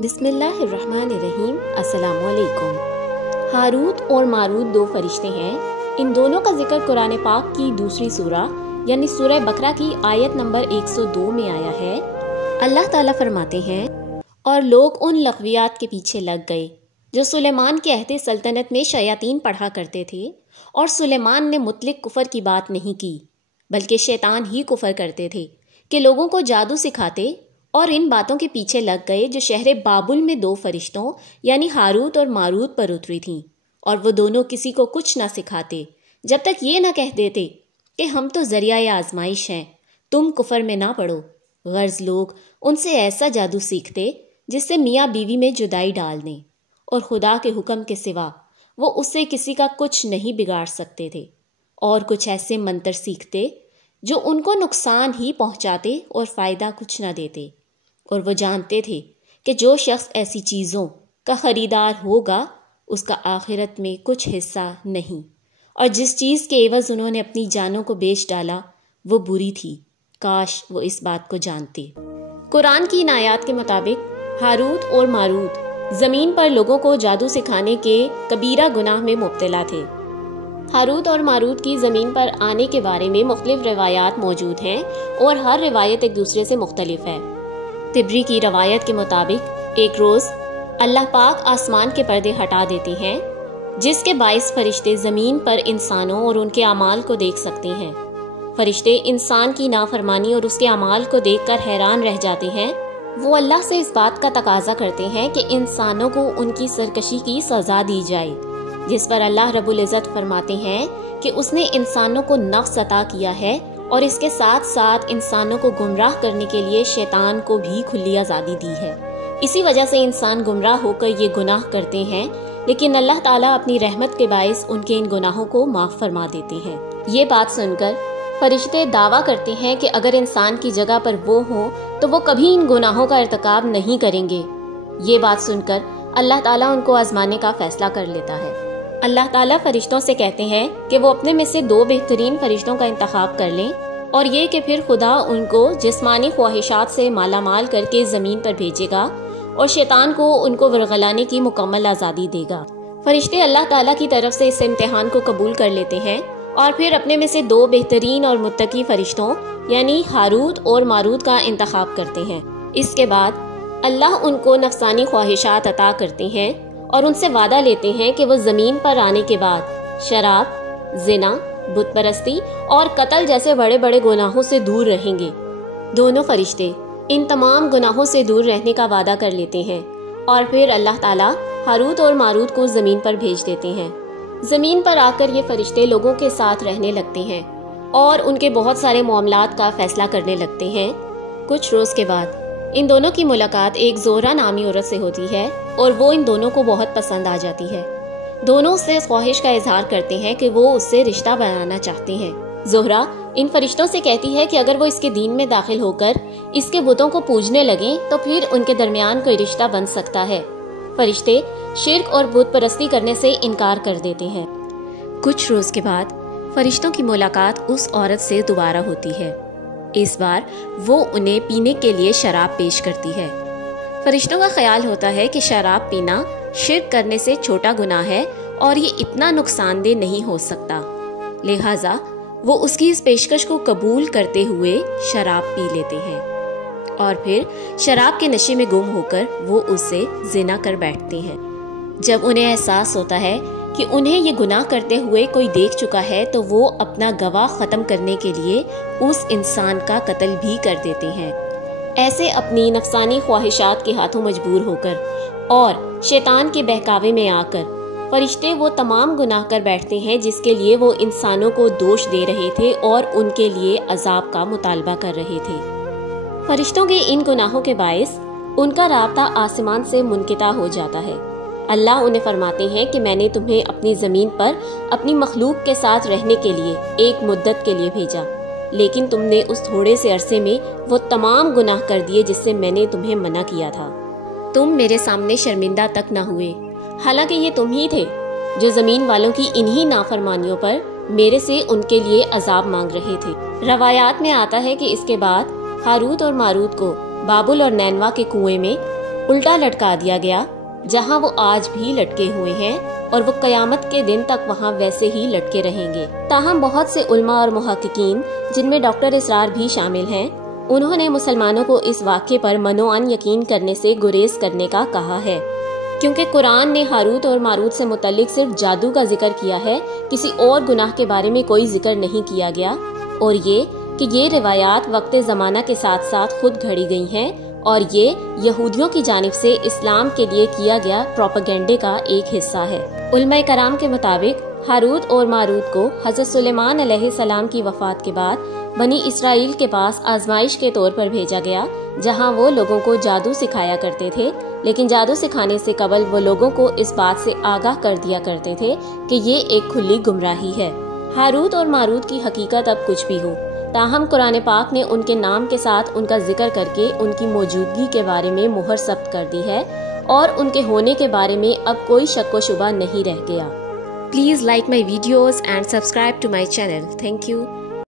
بسم اللہ الرحمن الرحیم۔ السلام علیکم۔ ہاروت اور ماروت دو فرشتے ہیں۔ ان دونوں کا ذکر قرآن پاک کی دوسری سورہ یعنی سورہ بقرہ کی آیت نمبر 102 میں آیا ہے۔ اللہ تعالیٰ فرماتے ہیں، اور لوگ ان لغویات کے پیچھے لگ گئے جو سلیمان کے عہد سلطنت میں شیاطین پڑھا کرتے تھے، اور سلیمان نے مطلق کفر کی بات نہیں کی بلکہ شیطان ہی کفر کرتے تھے کہ لوگوں کو جادو سکھاتے، اور ان باتوں کے پیچھے لگ گئے جو شہر بابل میں دو فرشتوں یعنی ہاروت اور ماروت پر اتری تھیں، اور وہ دونوں کسی کو کچھ نہ سکھاتے جب تک یہ نہ کہہ دیتے کہ ہم تو ذریعہ آزمائش ہیں، تم کفر میں نہ پڑو۔ غرض لوگ ان سے ایسا جادو سیکھتے جس سے میاں بیوی میں جدائی ڈال دیں، اور خدا کے حکم کے سوا وہ اس سے کسی کا کچھ نہیں بگاڑ سکتے تھے، اور کچھ ایسے منتر سیکھتے جو ان کو نقصان ہی پہنچاتے اور فائدہ کچھ نہ دیتے، اور وہ جانتے تھے کہ جو شخص ایسی چیزوں کا خریدار ہوگا اس کا آخرت میں کچھ حصہ نہیں، اور جس چیز کے عوض انہوں نے اپنی جانوں کو بیچ ڈالا وہ بری تھی، کاش وہ اس بات کو جانتے۔ قرآن کی ان آیات کے مطابق ہاروت اور ماروت زمین پر لوگوں کو جادو سکھانے کے کبیرہ گناہ میں مبتلا تھے۔ ہاروت اور ماروت کی زمین پر آنے کے بارے میں مختلف روایات موجود ہیں، اور ہر روایت ایک دوسرے سے مختلف ہے۔ تبری کی روایت کے مطابق ایک روز اللہ پاک آسمان کے پردے ہٹا دیتے ہیں، جس کے باعث فرشتے زمین پر انسانوں اور ان کے اعمال کو دیکھ سکتے ہیں۔ فرشتے انسان کی نافرمانی اور اس کے اعمال کو دیکھ کر حیران رہ جاتے ہیں۔ وہ اللہ سے اس بات کا تقاضا کرتے ہیں کہ انسانوں کو ان کی سرکشی کی سزا دی جائے، جس پر اللہ رب العزت فرماتے ہیں کہ اس نے انسانوں کو نفس عطا کیا ہے، اور اس کے ساتھ ساتھ انسانوں کو گمراہ کرنے کے لیے شیطان کو بھی کھلی آزادی دی ہے۔ اسی وجہ سے انسان گمراہ ہو کر یہ گناہ کرتے ہیں، لیکن اللہ تعالیٰ اپنی رحمت کے باعث ان کے ان گناہوں کو معاف فرما دیتے ہیں۔ یہ بات سن کر فرشتے دعویٰ کرتے ہیں کہ اگر انسان کی جگہ پر وہ ہوں تو وہ کبھی ان گناہوں کا ارتکاب نہیں کریں گے۔ یہ بات سن کر اللہ تعالیٰ ان کو آزمانے کا فیصلہ کر لیتا ہے۔ اللہ تعالیٰ فرشتوں سے کہتے ہیں کہ وہ اپنے میں سے دو بہترین فرشتوں کا انتخاب کر لیں، اور یہ کہ پھر خدا ان کو جسمانی خواہشات سے مالا مال کر کے زمین پر بھیجے گا، اور شیطان کو ان کو ورغلانے کی مکمل آزادی دے گا۔ فرشتے اللہ تعالیٰ کی طرف سے اس امتحان کو قبول کر لیتے ہیں، اور پھر اپنے میں سے دو بہترین اور متقی فرشتوں یعنی ہاروت اور ماروت کا انتخاب کرتے ہیں۔ اس کے بعد اللہ ان کو نفسانی خواہشات عطا کرتے ہیں، اور ان سے وعدہ لیتے ہیں کہ وہ زمین پر آنے کے بعد شراب، زنا، بت پرستی اور قتل جیسے بڑے بڑے گناہوں سے دور رہیں گے۔ دونوں فرشتے ان تمام گناہوں سے دور رہنے کا وعدہ کر لیتے ہیں، اور پھر اللہ تعالیٰ ہاروت اور ماروت کو زمین پر بھیج دیتے ہیں۔ زمین پر آ کر یہ فرشتے لوگوں کے ساتھ رہنے لگتے ہیں، اور ان کے بہت سارے معاملات کا فیصلہ کرنے لگتے ہیں۔ کچھ روز کے بعد ان دونوں کی ملاقات ایک زہرہ نامی عورت سے ہوتی ہے، اور وہ ان دونوں کو بہت پسند آ جاتی ہے۔ دونوں اس سے اس خواہش کا اظہار کرتے ہیں کہ وہ اس سے رشتہ بنانا چاہتے ہیں۔ زہرہ ان فرشتوں سے کہتی ہے کہ اگر وہ اس کے دین میں داخل ہو کر اس کے بتوں کو پوجنے لگیں تو پھر ان کے درمیان کوئی رشتہ بن سکتا ہے۔ فرشتے شرک اور بت پرستی کرنے سے انکار کر دیتے ہیں۔ کچھ روز کے بعد فرشتوں کی ملاقات اس عورت سے دوبارہ ہوتی ہے۔ اس بار وہ انہیں پینے کے لیے شراب پیش کرتی ہے۔ فرشتوں کا خیال ہوتا ہے کہ شراب پینا شرک کرنے سے چھوٹا گناہ ہے، اور یہ اتنا نقصان دہ نہیں ہو سکتا، لہٰذا وہ اس کی اس پیشکش کو قبول کرتے ہوئے شراب پی لیتے ہیں، اور پھر شراب کے نشے میں گم ہو کر وہ اس سے زنا کر بیٹھتے ہیں۔ جب انہیں احساس ہوتا ہے کہ انہیں یہ گناہ کرتے ہوئے کوئی دیکھ چکا ہے تو وہ اپنا گواہ ختم کرنے کے لیے اس انسان کا قتل بھی کر دیتے ہیں۔ ایسے اپنی نفسانی خواہشات کے ہاتھوں مجبور ہو کر اور شیطان کے بہکاوے میں آ کر فرشتے وہ تمام گناہ کر بیٹھتے ہیں جس کے لیے وہ انسانوں کو دوش دے رہے تھے اور ان کے لیے عذاب کا مطالبہ کر رہے تھے۔ فرشتوں کے ان گناہوں کے باعث ان کا رابطہ آسمان سے منقطع ہو جاتا ہے۔ اللہ انہیں فرماتے ہیں کہ میں نے تمہیں اپنی زمین پر اپنی مخلوق کے ساتھ رہنے کے لیے ایک مدت کے لیے بھیجا، لیکن تم نے اس تھوڑے سے عرصے میں وہ تمام گناہ کر دیے جس سے میں نے تمہیں منع کیا تھا۔ تم میرے سامنے شرمندہ تک نہ ہوئے، حالانکہ یہ تم ہی تھے جو زمین والوں کی انہی نافرمانیوں پر میرے سے ان کے لیے عذاب مانگ رہے تھے۔ روایات میں آتا ہے کہ اس کے بعد ہاروت اور ماروت کو بابل اور نینوا کے کنویں میں الٹا لٹکا دیا گیا، جہاں وہ آج بھی لٹکے ہوئے ہیں اور وہ قیامت کے دن تک وہاں ویسے ہی لٹکے رہیں گے۔ تاہم بہت سے علماء اور محققین، جن میں ڈاکٹر اسرار بھی شامل ہیں، انہوں نے مسلمانوں کو اس واقعے پر منوعن یقین کرنے سے گریز کرنے کا کہا ہے، کیونکہ قرآن نے ہاروت اور ماروت سے متعلق صرف جادو کا ذکر کیا ہے، کسی اور گناہ کے بارے میں کوئی ذکر نہیں کیا گیا، اور یہ کہ یہ روایات وقت زمانہ کے ساتھ ساتھ خود گھڑی گئی ہیں اور یہ یہودیوں کی جانب سے اسلام کے لیے کیا گیا پروپیگنڈے کا ایک حصہ ہے۔ علماء کرام کے مطابق ہاروت اور ماروت کو حضرت سلیمان علیہ السلام کی وفات کے بعد بنی اسرائیل کے پاس آزمائش کے طور پر بھیجا گیا، جہاں وہ لوگوں کو جادو سکھایا کرتے تھے، لیکن جادو سکھانے سے قبل وہ لوگوں کو اس بات سے آگاہ کر دیا کرتے تھے کہ یہ ایک کھلی گمراہی ہے۔ ہاروت اور ماروت کی حقیقت اب کچھ بھی ہو، تاہم قرآن پاک نے ان کے نام کے ساتھ ان کا ذکر کر کے ان کی موجودگی کے بارے میں مہر ثبت کر دی ہے، اور ان کے ہونے کے بارے میں اب کوئی شک و شبہ نہیں رہ گیا۔ Please like my videos and subscribe to my channel. Thank you.